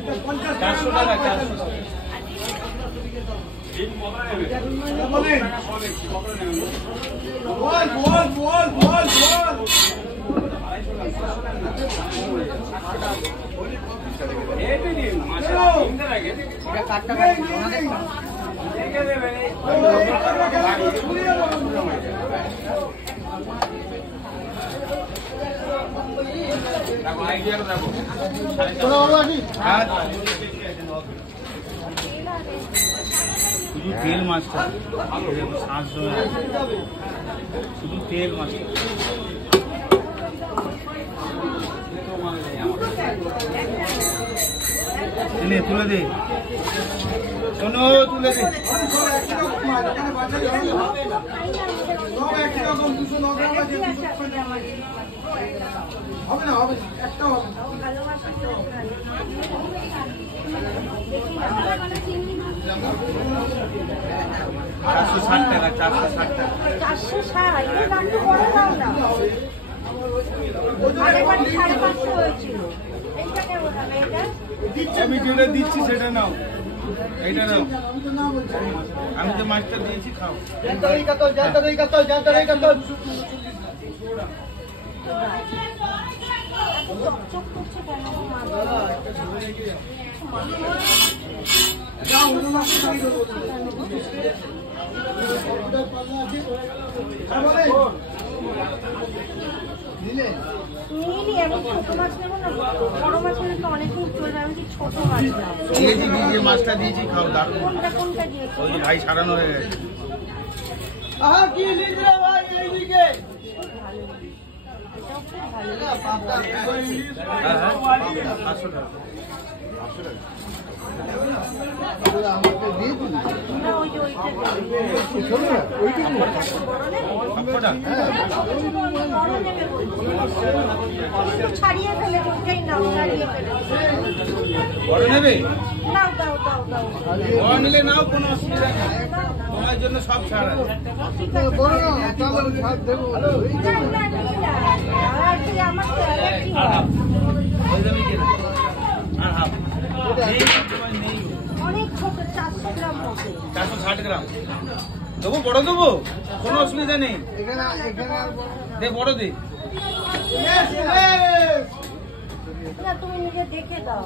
400 টাকা 400 শুধু তেল মাছটা শুধু তেল মাছটা তুলে দে শোনো তুলে দে হবে না হবে একটা হবে 460 টাকা 460 টাকা 460 এর দাম তো বড় দাম না আরেকবার 550 হয়েছিল এইটা কেমন হবে এটা আমি যেটা দিচ্ছি সেটা নাও এইটা নাও আমি তো মাছটা দিয়েছি খাও জানতে চকচক করছে কেন নিলি আমি ছোট মাছ নেবো না বড় মাছ নিলে তো অনেকদিন চলে যাবে আমি ছোট মাছ দিয়েছি যে মাছটা দিয়েছি খাও দারুণ কোনটা দিয়েছি ওই ভাই সারানো হয়ে গেছে ছাড়িয়ে ফেলে ওইটাই নাও ছাড়িয়ে ফেলে বড় নেবে নাও দাও দাও দাও বড় নিলে নাও কোনো অসুবিধা নেই তোমার জন্য সব ছাড় আছে অনেক ছোট 400 গ্রাম 460 গ্রাম দেবো বড় দেবো কোনো অসুবিধা নেই দে বড় দে তুমি নিজে দেখে দাও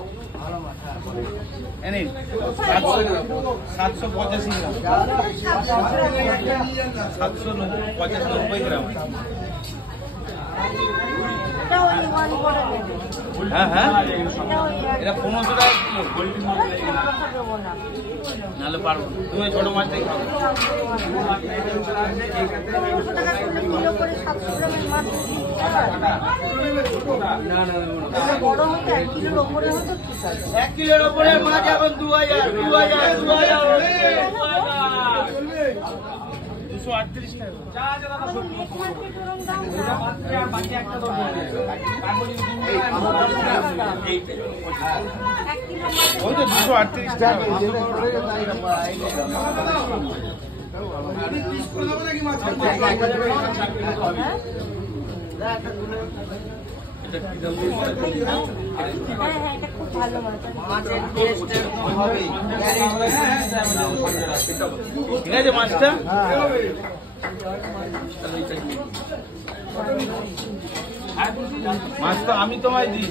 785 গ্রাম 795 গ্রাম হ্যাঁ হ্যাঁ এটা 1500 টাকা কিলো নাহলে পারবো তুমি ছোট মাছটাই খাও এক কিলোর ওপরে মাছ এখন 2000 238 ওই তো 238 টাকা ঠিক আছে মাছটা মাছ তো আমি তোমায় দিই